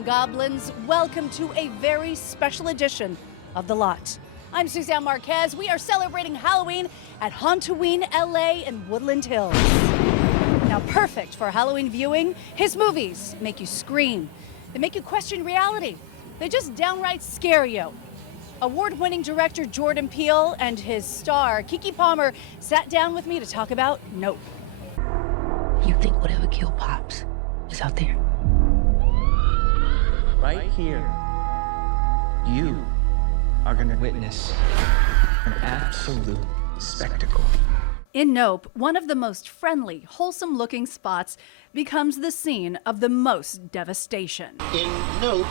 and goblins, welcome to a very special edition of The Lot. I'm Suzanne Marques. We are celebrating Halloween at Hauntoween, LA in Woodland Hills. Now, perfect for Halloween viewing, his movies make you scream. They make you question reality. They just downright scare you. Award-winning director Jordan Peele and his star, Keke Palmer, sat down with me to talk about Nope. You think whatever killed Pops is out there? Right here, you are going to witness an absolute spectacle. In Nope, one of the most friendly, wholesome-looking spots becomes the scene of the most devastation. In Nope,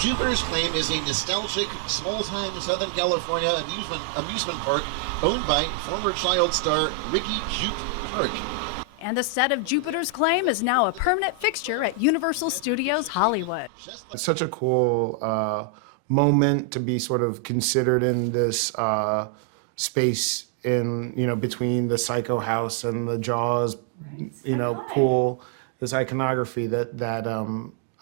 Jupiter's Claim is a nostalgic, small-time Southern California amusement park owned by former child star Ricky Jupe Park. And the set of Jupiter's Claim is now a permanent fixture at Universal Studios Hollywood. It's such a cool moment to be sort of considered in this space in, between the Psycho house and the Jaws, pool, this iconography that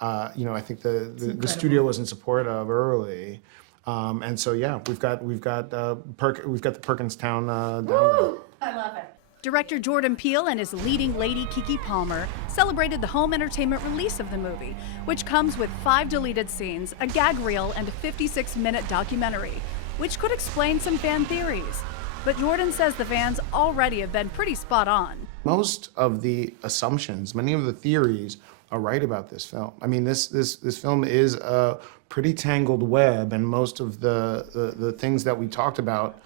I think the studio was in support of early. And so, yeah, we've got the Perkinstown down there. I love it. Director Jordan Peele and his leading lady, Keke Palmer, celebrated the home entertainment release of the movie, which comes with 5 deleted scenes, a gag reel, and a 56-minute documentary, which could explain some fan theories. But Jordan says the fans already have been pretty spot on. Most of the assumptions, many of the theories are right about this film. I mean, this film is a pretty tangled web, and most of the things that we talked about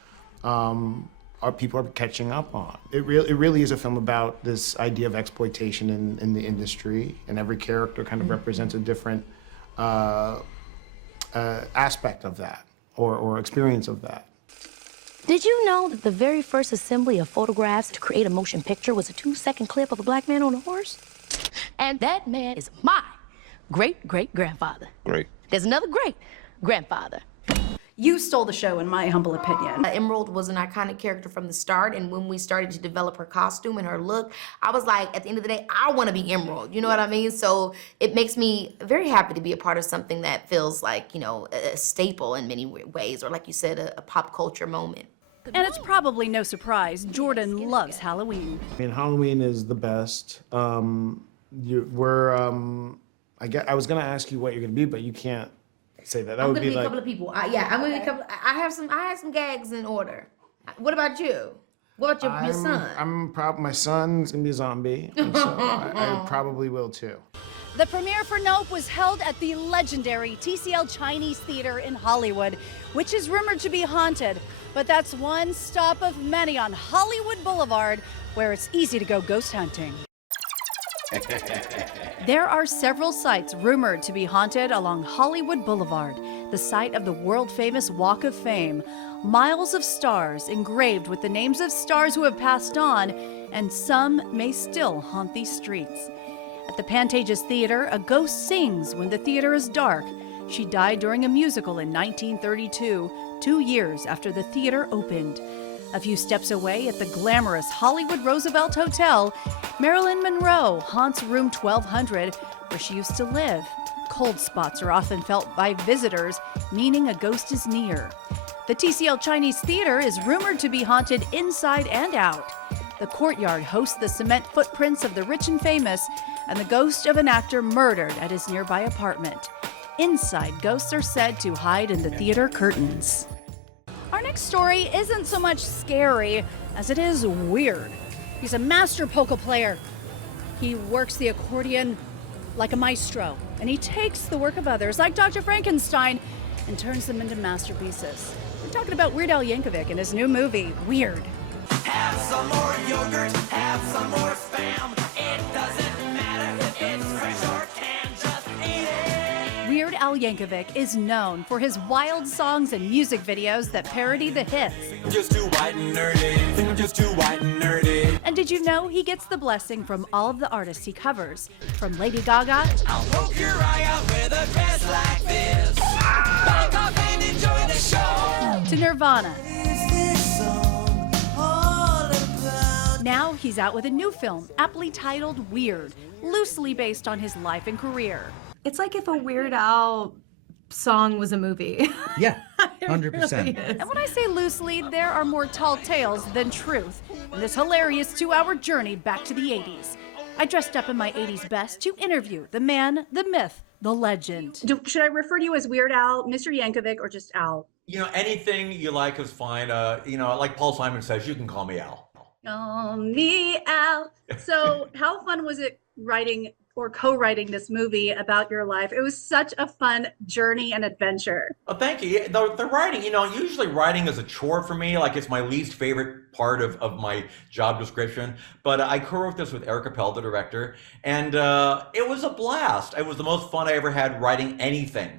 people are catching up on. It really is a film about this idea of exploitation in the industry, and every character kind of represents a different aspect of that or experience of that. Did you know that the very first assembly of photographs to create a motion picture was a 2-second clip of a black man on a horse? And that man is my great-great-grandfather. Great. There's another great-grandfather. You stole the show, in my humble opinion. Emerald was an iconic character from the start, and when we started to develop her costume and her look, I was like, at the end of the day, I want to be Emerald, you know what I mean? So it makes me very happy to be a part of something that feels like, a staple in many ways, or like you said, a pop culture moment. And it's probably no surprise, Jordan loves Halloween. I mean, Halloween is the best. I was gonna ask you what you're gonna be, but you can't say that. I'm gonna be a couple of people. I'm gonna be a couple. I have some gags in order. What about you? What about your son? My son's gonna be a zombie, and so I probably will too. The premiere for Nope was held at the legendary TCL Chinese Theater in Hollywood, which is rumored to be haunted. But that's one stop of many on Hollywood Boulevard, where it's easy to go ghost hunting. There are several sites rumored to be haunted along Hollywood Boulevard, the site of the world-famous Walk of Fame. Miles of stars engraved with the names of stars who have passed on, and some may still haunt these streets. At the Pantages Theater, a ghost sings when the theater is dark. She died during a musical in 1932, 2 years after the theater opened. A few steps away at the glamorous Hollywood Roosevelt Hotel, Marilyn Monroe haunts room 1200, where she used to live. Cold spots are often felt by visitors, meaning a ghost is near. The TCL Chinese Theater is rumored to be haunted inside and out. The courtyard hosts the cement footprints of the rich and famous, and the ghost of an actor murdered at his nearby apartment. Inside, ghosts are said to hide in the theater curtains. Our next story isn't so much scary as it is weird. He's a master polka player. He works the accordion like a maestro, and he takes the work of others, like Dr. Frankenstein, and turns them into masterpieces. We're talking about Weird Al Yankovic and his new movie, Weird. Have some more yogurt, have some more Spam. It doesn't matter if it's fresh or canned, just eat it. Weird Al Yankovic is known for his wild songs and music videos that parody the hits. I'm just too white and nerdy. I'm just too white and nerdy. And did you know he gets the blessing from all of the artists he covers? From Lady Gaga I'll poke your eye out with a dress like this. Back off and enjoy the show. to Nirvana. Now he's out with a new film, aptly titled Weird, loosely based on his life and career. It's like if a Weird Al song was a movie. Yeah, It 100%. really is. And when I say loose lead, there are more tall tales than truth in this hilarious 2-hour journey back to the 80s. I dressed up in my 80s best to interview the man, the myth, the legend. Should I refer to you as Weird Al, Mr. Yankovic, or just Al? You know, anything you like is fine. You know, like Paul Simon says, you can call me Al. Call me Al. So how fun was it writing or co-writing this movie about your life? It was such a fun journey and adventure. Oh, thank you. The writing, you know, usually writing is a chore for me. Like, it's my least favorite part of my job description. But I co-wrote this with Erica Pell, the director, and it was a blast. It was the most fun I ever had writing anything.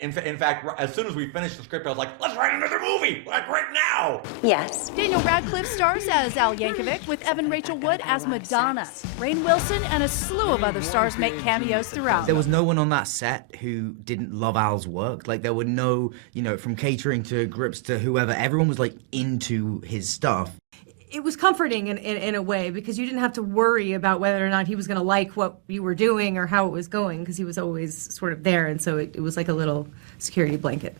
In fact, as soon as we finished the script, I was like, let's write another movie, like right now. Yes. Daniel Radcliffe stars as Al Yankovic, with Evan Rachel Wood as Madonna. Rainn Wilson and a slew of other stars make cameos throughout. There was no one on that set who didn't love Al's work. Like, there were no, you know, from catering to grips to whoever, everyone was like into his stuff. It was comforting in a way, because you didn't have to worry about whether or not he was going to like what you were doing or how it was going, because he was always sort of there, and so it was like a little security blanket.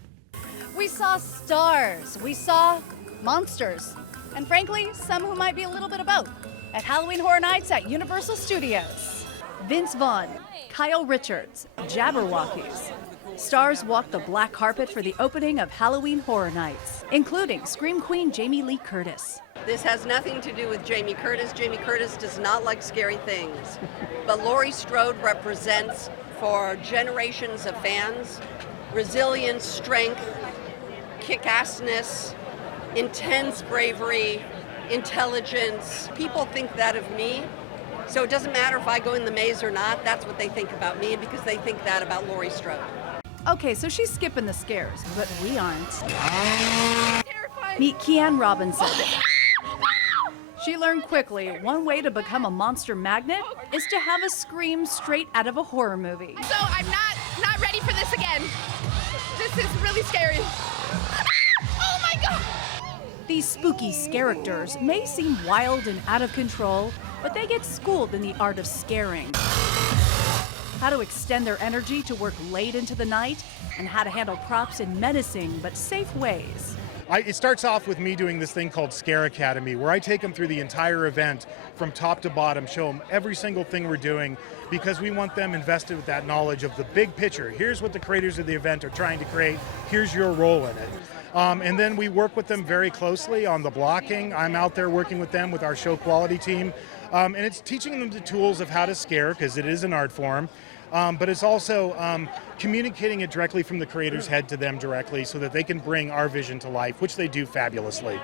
We saw stars, we saw monsters, and frankly, some who might be a little bit of both at Halloween Horror Nights at Universal Studios. Vince Vaughn, Kyle Richards, Jabberwockies. Stars walked the black carpet for the opening of Halloween Horror Nights, including Scream Queen Jamie Lee Curtis. This has nothing to do with Jamie Curtis. Jamie Curtis does not like scary things. But Laurie Strode represents, for generations of fans, resilience, strength, kick-assness, intense bravery, intelligence. People think that of me. So it doesn't matter if I go in the maze or not. That's what they think about me, because they think that about Laurie Strode. Okay, so she's skipping the scares, but we aren't. Meet Keanne Robinson. She learned quickly one way to become a monster magnet is to have a scream straight out of a horror movie. So I'm not ready for this again. This is really scary. Oh my God! These spooky characters may seem wild and out of control, but they get schooled in the art of scaring. How to extend their energy to work late into the night, and how to handle props in menacing but safe ways. It starts off with me doing this thing called Scare Academy, where I take them through the entire event from top to bottom, show them every single thing we're doing, because we want them invested with that knowledge of the big picture. Here's what the creators of the event are trying to create. Here's your role in it. And then we work with them very closely on the blocking. I'm out there working with them with our show quality team. And it's teaching them the tools of how to scare, because it is an art form. But it's also communicating it directly from the creator's head to them directly, so that they can bring our vision to life, which they do fabulously.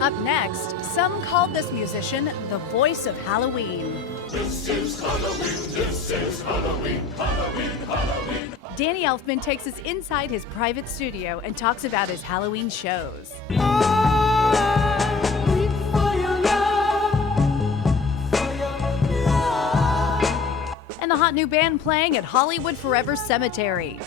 Up next, some called this musician the voice of Halloween. This is Halloween, this is Halloween, Halloween, Halloween. Danny Elfman takes us inside his private studio and talks about his Halloween shows. And the hot new band playing at Hollywood Forever Cemetery.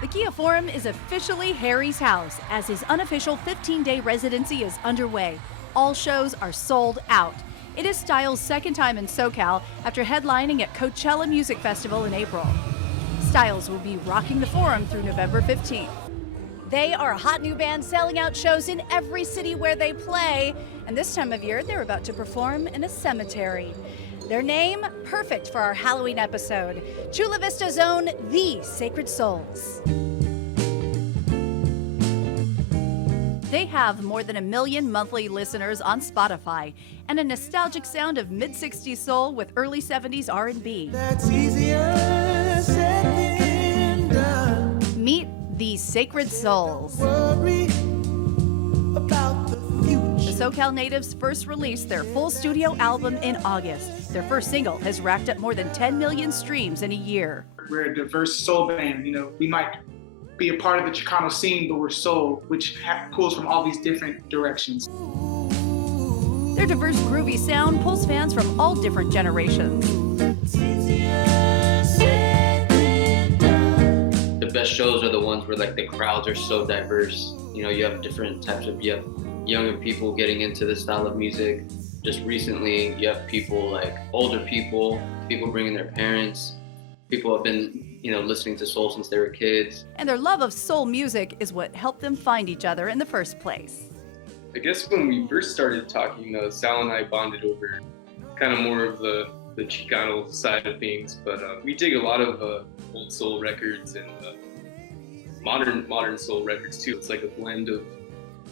The Kia Forum is officially Harry's house, as his unofficial 15-day residency is underway. All shows are sold out. It is Styles' second time in SoCal after headlining at Coachella Music Festival in April. Styles will be rocking the Forum through November 15th. They are a hot new band selling out shows in every city where they play, and this time of year they're about to perform in a cemetery. Their name, perfect for our Halloween episode, Chula Vista's own The Sacred Souls. They have more than 1 million monthly listeners on Spotify and a nostalgic sound of mid-60s soul with early 70s R&B. That's easier said than done. Meet The Sacred Souls. Worry about the future. The SoCal natives first released their full studio album in August. Their first single has racked up more than 10 million streams in a year. We're a diverse soul band. You know, we might be a part of the Chicano scene, but we're soul, which pulls from all these different directions. Their diverse, groovy sound pulls fans from all different generations. The best shows are the ones where like the crowds are so diverse. You know, you have different types of, you have younger people getting into this style of music. Just recently, you have people like older people bringing their parents. People have been, you know, listening to soul since they were kids. And their love of soul music is what helped them find each other in the first place. I guess when we first started talking, Sal and I bonded over kind of more of the Chicano side of things, but we dig a lot of old soul records and modern soul records too. It's like a blend of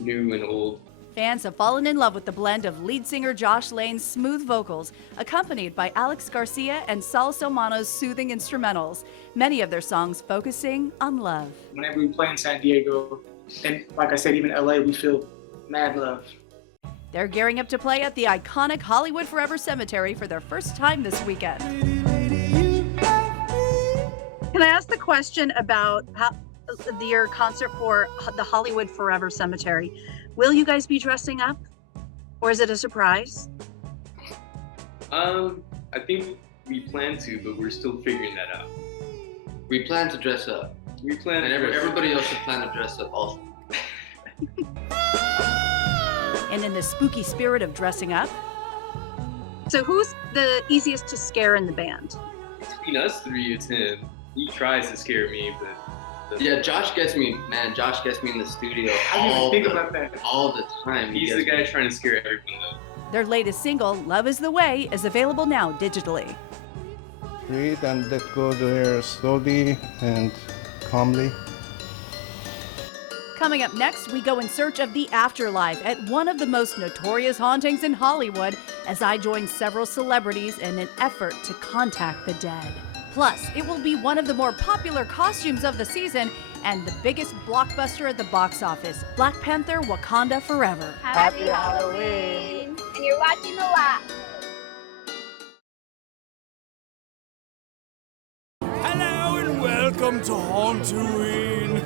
new and old. Fans have fallen in love with the blend of lead singer Josh Lane's smooth vocals, accompanied by Alex Garcia and Sal Somano's soothing instrumentals, many of their songs focusing on love. Whenever we play in San Diego, and like I said, even LA, we feel mad love. They're gearing up to play at the iconic Hollywood Forever Cemetery for their first time this weekend. Can I ask the question about your concert for the Hollywood Forever Cemetery? Will you guys be dressing up, or is it a surprise? I think we plan to, but we're still figuring that out. We plan to dress up. We plan, and everybody else should plan to dress up also. And in the spooky spirit of dressing up. So who's the easiest to scare in the band? Between us three, it's him. He tries to scare me, but yeah, Josh gets me in the studio all the time. He's the guy trying to scare everyone though. Their latest single, Love is the Way, is available now digitally. Breathe and let go the air slowly and calmly. Coming up next, we go in search of the afterlife at one of the most notorious hauntings in Hollywood as I join several celebrities in an effort to contact the dead. Plus, it will be one of the more popular costumes of the season and the biggest blockbuster at the box office, Black Panther: Wakanda Forever. Happy Halloween! And you're watching a lot. Hello and welcome to Hauntings.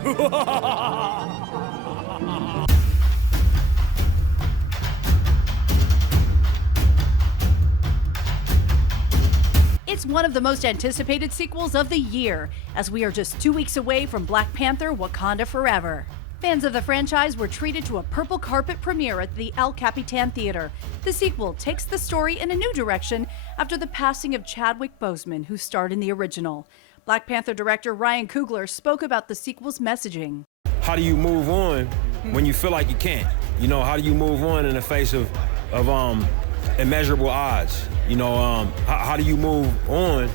It's one of the most anticipated sequels of the year, as we are just 2 weeks away from Black Panther: Wakanda Forever. Fans of the franchise were treated to a purple carpet premiere at the El Capitan Theater. The sequel takes the story in a new direction after the passing of Chadwick Boseman, who starred in the original. Black Panther director Ryan Coogler spoke about the sequel's messaging. How do you move on when you feel like you can't? You know, how do you move on in the face of immeasurable odds? You know, how do you move on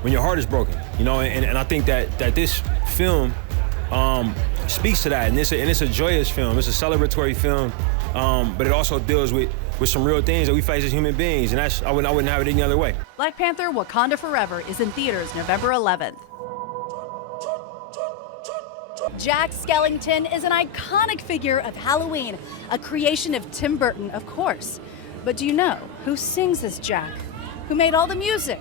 when your heart is broken? You know, and I think that this film speaks to that, and it's a joyous film. It's a celebratory film, but it also deals with some real things that we face as human beings, and I wouldn't have it any other way. Black Panther: Wakanda Forever is in theaters November 11th. Jack Skellington is an iconic figure of Halloween, a creation of Tim Burton, of course. But do you know who sings as Jack? Who made all the music?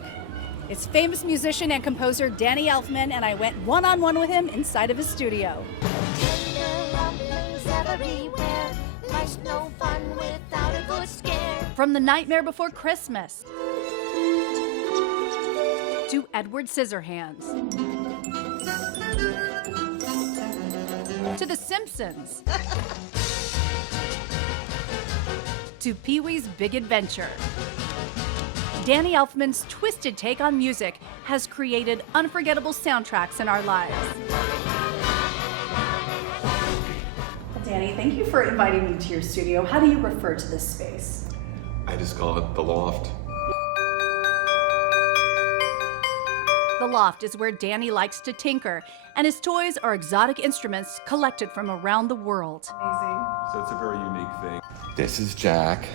It's famous musician and composer Danny Elfman, and I went one-on-one with him inside of his studio. From The Nightmare Before Christmas to Edward Scissorhands to The Simpsons to Pee-wee's Big Adventure. Danny Elfman's twisted take on music has created unforgettable soundtracks in our lives. Danny, thank you for inviting me to your studio. How do you refer to this space? I just call it the loft. The loft is where Danny likes to tinker, and his toys are exotic instruments collected from around the world. Amazing. So it's a very unique thing. This is Jack.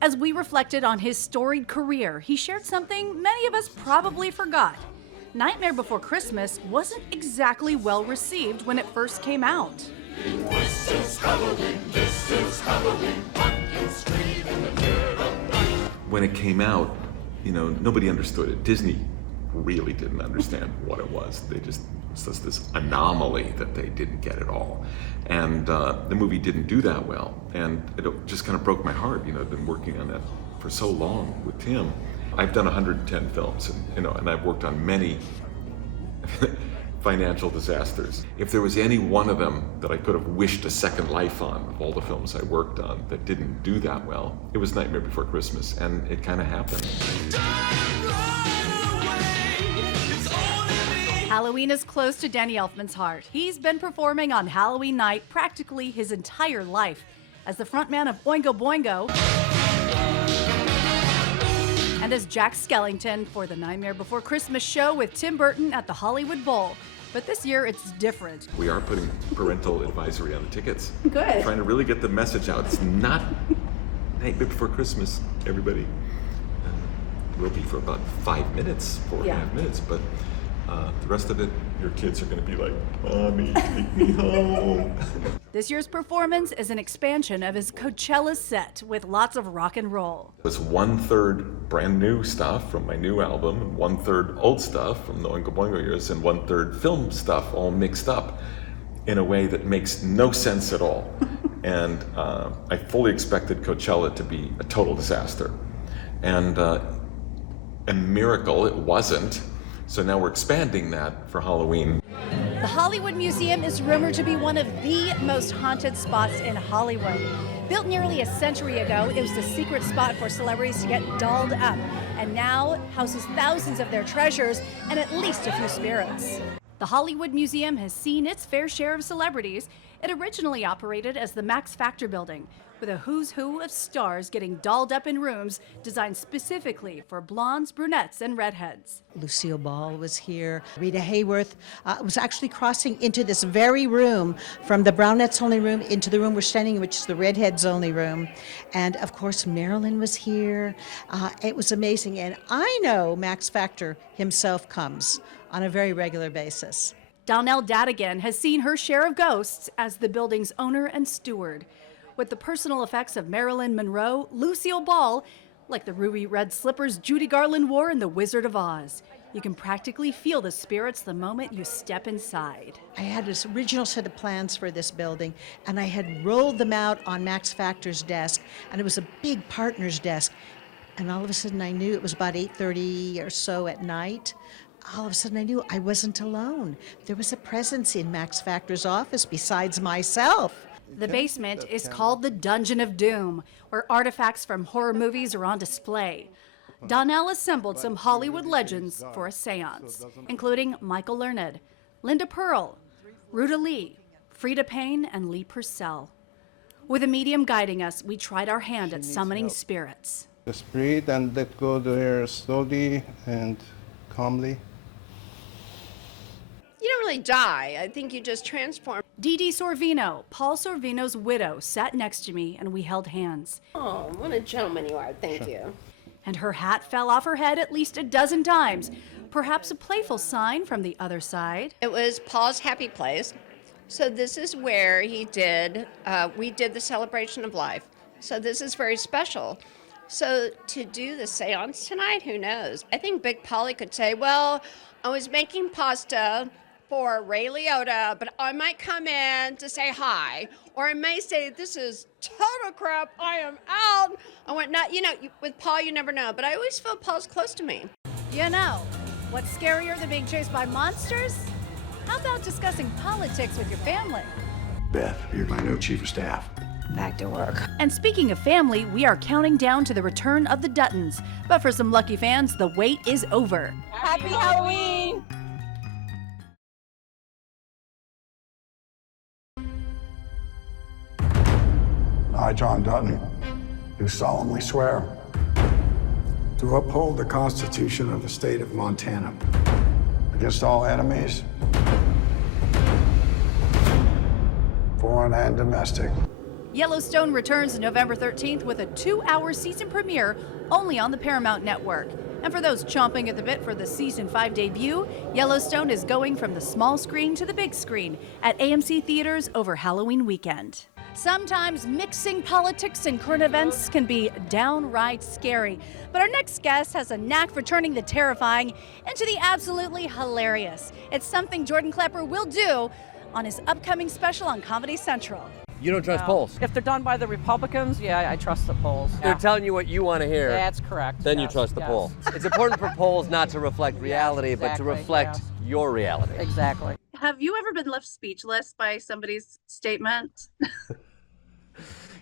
As we reflected on his storied career, he shared something many of us probably forgot. Nightmare Before Christmas wasn't exactly well received when it first came out. This is Halloween, this is Halloween, pumpkin scream in the dead of night. When it came out, you know, nobody understood it. Disney really didn't understand what it was. They just, it's just this anomaly that they didn't get at all. And the movie didn't do that well. And it just kind of broke my heart. You know, I've been working on that for so long with Tim. I've done 110 films, and, you know, and I've worked on many. If financial disasters. If there was any one of them that I could have wished a second life on, of all the films I worked on that didn't do that well, it was Nightmare Before Christmas, and it kind of happened. Halloween is close to Danny Elfman's heart. He's been performing on Halloween night practically his entire life as the frontman of Oingo Boingo and as Jack Skellington for the Nightmare Before Christmas show with Tim Burton at the Hollywood Bowl. But this year it's different. We are putting parental advisory on the tickets. Good. Trying to really get the message out. It's not Nightmare Before Christmas, everybody. It will be for about 5 minutes, 4.5 minutes, but the rest of it, your kids are going to be like, Mommy, take me home. This year's performance is an expansion of his Coachella set with lots of rock and roll. It's 1/3 brand new stuff from my new album, and 1/3 old stuff from the Oingo Boingo years, and 1/3 film stuff all mixed up in a way that makes no sense at all. And I fully expected Coachella to be a total disaster. And a miracle, it wasn't. So now we're expanding that for Halloween. The Hollywood Museum is rumored to be one of the most haunted spots in Hollywood. Built nearly a century ago, it was the secret spot for celebrities to get dolled up, and now houses thousands of their treasures and at least a few spirits. The Hollywood Museum has seen its fair share of celebrities. It originally operated as the Max Factor building, with a who's who of stars getting dolled up in rooms designed specifically for blondes, brunettes, and redheads. Lucille Ball was here. Rita Hayworth was actually crossing into this very room from the Brownettes only room into the room we're standing in, which is the redheads only room. And of course, Marilyn was here. It was amazing. And I know Max Factor himself comes on a very regular basis. Donnell Dadigan has seen her share of ghosts as the building's owner and steward. With the personal effects of Marilyn Monroe, Lucille Ball, like the ruby red slippers Judy Garland wore in The Wizard of Oz. You can practically feel the spirits the moment you step inside. I had this original set of plans for this building, and I had rolled them out on Max Factor's desk, and it was a big partner's desk. And all of a sudden I knew, it was about 8:30 or so at night. All of a sudden I knew I wasn't alone. There was a presence in Max Factor's office besides myself. The basement is called the Dungeon of Doom, where artifacts from horror movies are on display. Donnell assembled some Hollywood legends for a seance, including Michael Learned, Linda Pearl, Ruta Lee, Frida Payne, and Lee Purcell. With a medium guiding us, we tried our hand at summoning spirits. Just breathe and let go the air slowly and calmly. You don't really die. I think you just transform. Dee Dee Sorvino, Paul Sorvino's widow, sat next to me and we held hands. Oh, what a gentleman you are. Thank you. And her hat fell off her head at least a dozen times. Perhaps a playful sign from the other side. It was Paul's happy place. So this is where we did the celebration of life. So this is very special. So to do the seance tonight, who knows? I think Big Polly could say, well, I was making pasta for Ray Liotta, but I might come in to say hi. Or I may say, this is total crap, I am out. I went, not, with Paul, you never know. But I always feel Paul's close to me. You know, what's scarier than being chased by monsters? How about discussing politics with your family? Beth, you're my new chief of staff. Back to work. And speaking of family, we are counting down to the return of the Duttons. But for some lucky fans, the wait is over. Happy Halloween! I, John Dutton, do solemnly swear to uphold the Constitution of the state of Montana against all enemies, foreign and domestic. Yellowstone returns November 13th with a 2-hour season premiere only on the Paramount Network. And for those chomping at the bit for the season 5 debut, Yellowstone is going from the small screen to the big screen at AMC theaters over Halloween weekend. Sometimes mixing politics and current events can be downright scary, but our next guest has a knack for turning the terrifying into the absolutely hilarious. It's something Jordan Klepper will do on his upcoming special on Comedy Central. You don't trust polls? If they're done by the Republicans, yeah, I trust the polls. They're telling you what you want to hear. That's correct. Then you trust the poll. It's important for polls not to reflect reality, but to reflect your reality. Exactly. Have you ever been left speechless by somebody's statement?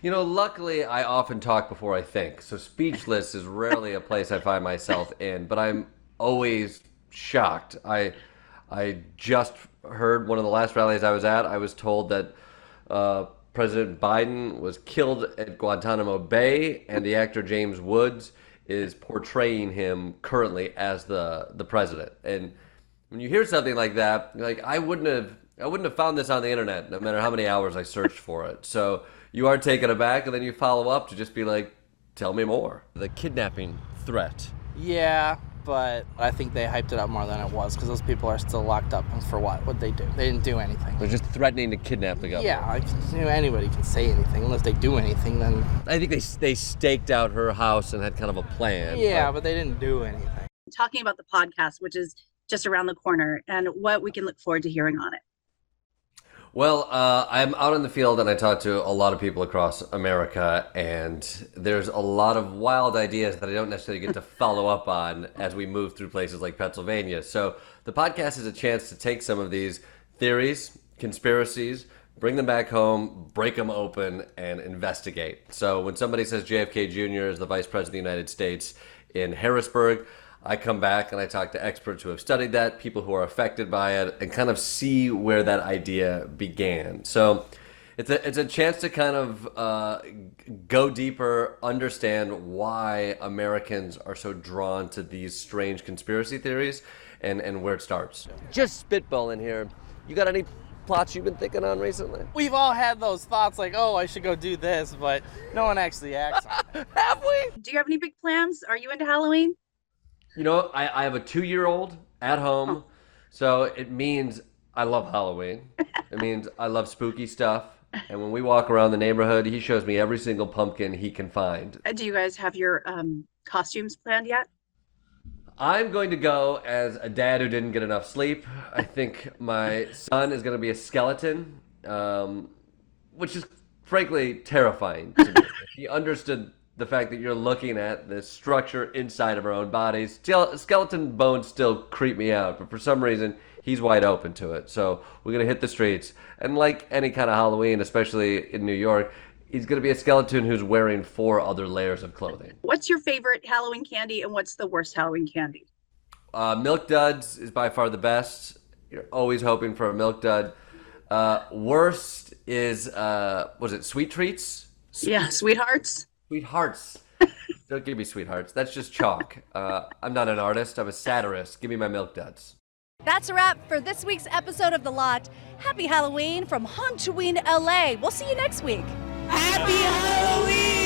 You know, luckily, I often talk before I think, so speechless is rarely a place I find myself in, but I'm always shocked. I just heard one of the last rallies I was at, I was told that President Biden was killed at Guantanamo Bay, and the actor James Woods is portraying him currently as the president. And when you hear something like that, you're like, I wouldn't have found this on the internet, no matter how many hours I searched for it. So you are taken aback, and then you follow up to just be like, tell me more. The kidnapping threat. Yeah, but I think they hyped it up more than it was because those people are still locked up. And for what? What'd they do? They didn't do anything. They're just threatening to kidnap the government. Yeah, anybody can say anything. Unless they do anything, then... I think they staked out her house and had kind of a plan. Yeah, but they didn't do anything. Talking about the podcast, which is just around the corner, and what we can look forward to hearing on it. Well, I'm out in the field and I talk to a lot of people across America, and there's a lot of wild ideas that I don't necessarily get to follow up on as we move through places like Pennsylvania. So the podcast is a chance to take some of these theories, conspiracies, bring them back home, break them open, and investigate. So when somebody says JFK Jr. is the Vice President of the United States in Harrisburg, I come back and I talk to experts who have studied that, people who are affected by it, and kind of see where that idea began. So it's a chance to kind of go deeper, understand why Americans are so drawn to these strange conspiracy theories and where it starts. Just spitballing here. You got any plots you've been thinking on recently? We've all had those thoughts like, oh, I should go do this, but no one actually acts on it. Have we? Do you have any big plans? Are you into Halloween? You know, I have a 2-year-old at home, so it means I love Halloween. It means I love spooky stuff. And when we walk around the neighborhood, he shows me every single pumpkin he can find. Do you guys have your costumes planned yet? I'm going to go as a dad who didn't get enough sleep. I think my son is going to be a skeleton, which is frankly terrifying to me. If he understood the fact that you're looking at the structure inside of our own bodies. Skeleton bones still creep me out, but for some reason, he's wide open to it. So we're going to hit the streets. And like any kind of Halloween, especially in New York, he's going to be a skeleton who's wearing 4 other layers of clothing. What's your favorite Halloween candy, and what's the worst Halloween candy? Milk Duds is by far the best. You're always hoping for a Milk Dud. Worst is, was it Sweet Treats? Yeah, Sweethearts. Sweethearts. Don't give me Sweethearts. That's just chalk. I'm not an artist. I'm a satirist. Give me my Milk Duds. That's a wrap for this week's episode of The Lot. Happy Halloween from Hauntoween, LA. We'll see you next week. Happy Halloween!